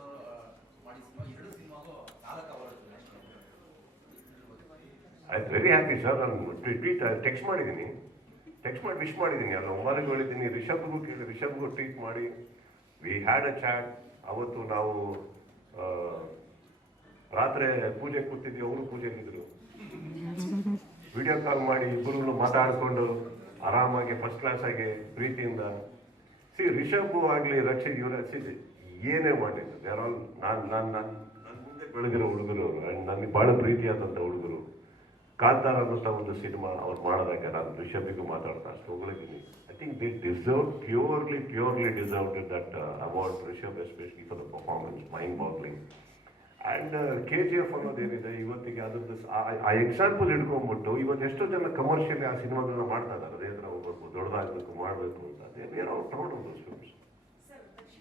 ಅವರು ಮಾಡಿದ ಎರಡು ಸಿನಿಮಾಗೂ ಐ ಆಯ್ತು ವೆರಿ ಹ್ಯಾಪಿ ಸರ್ ನಾನು ಟ್ವೀಟ್ ಟೆಕ್ಸ್ಟ್ ಮಾಡಿದ್ದೀನಿ. ಟೆಕ್ಸ್ಟ್ ಮಾಡಿ ವಿಶ್ ಮಾಡಿದ್ದೀನಿ. ಅಲ್ಲ ಒಮ್ಮರಿಗೆ ಹೇಳಿದ್ದೀನಿ. ರಿಷಬ್ಗೂ ಕೇಳಿ ರಿಷಬ್ಗೂ ಟ್ರೀಟ್ ಮಾಡಿ. ವಿ ಹ್ಯಾಡ್ ಅ ಚಾಟ್ ಅವತ್ತು ನಾವು ರಾತ್ರಿ ಪೂಜೆ ಕೂತಿದ್ವಿ. ಅವರು ಪೂಜೆ ಪೂಜೆಗಿದ್ರು ವಿಡಿಯೋ ಕಾಲ್ ಮಾಡಿ ಇಬ್ಬರು ಮಾತಾಡಿಕೊಂಡು ಆರಾಮಾಗಿ ಫಸ್ಟ್ ಕ್ಲಾಸ್ ಆಗಿ ಪ್ರೀತಿಯಿಂದ. ಸಿ ರಿಷಬ್ ಆಗಲಿ, ರಕ್ಷಿತ್ ಇವರ ಸಿ. ಏನೇ ಮಾಡಿದ್ರು ದೇರ್ ಆಲ್ ನಾನು ನಾನು ನಾನು ನನ್ನ ಮುಂದೆ ಬೆಳೆದಿರೋ ಹುಡುಗರು ಅವರು. ಆ್ಯಂಡ್ ನನಗೆ ಭಾಳ ಪ್ರೀತಿಯಾದಂಥ ಹುಡುಗರು. ಕಾಂತಾರ ಅನ್ನೋಂಥ ಒಂದು ಸಿನಿಮಾ ಅವ್ರು ಮಾಡಿದಾಗ ನಾನು ಋಷಭಿಗೂ ಮಾತಾಡ್ತಾ ಅಷ್ಟು I think they deserve purely purely deserve that award Rishab especially for the performance mind boggling and K G F ಅನ್ನೋದೇನಿದೆ ಇವತ್ತಿಗೆ ಅದ್ರದ್ದು ಆ- ಎಕ್ಸಾಂಪಲ್ ಹಿಡ್ಕೊಂಡ್ಬಿಟ್ಟು ಇವತ್ತು ಎಷ್ಟೋ ಜನ ಕಮರ್ಷಿಯಲಿ ಆ ಸಿನಿಮಾಗಳನ್ನ ಮಾಡ್ತಾ ಇದ್ದಾರೆ. ಅದೇ ಥರ ಒಬ್ಬರು ದೊಡ್ಡದಾಗಬೇಕು ಮಾಡಬೇಕು ಅಂತ. ಅದೇ ವೇರ್ ಔಟ್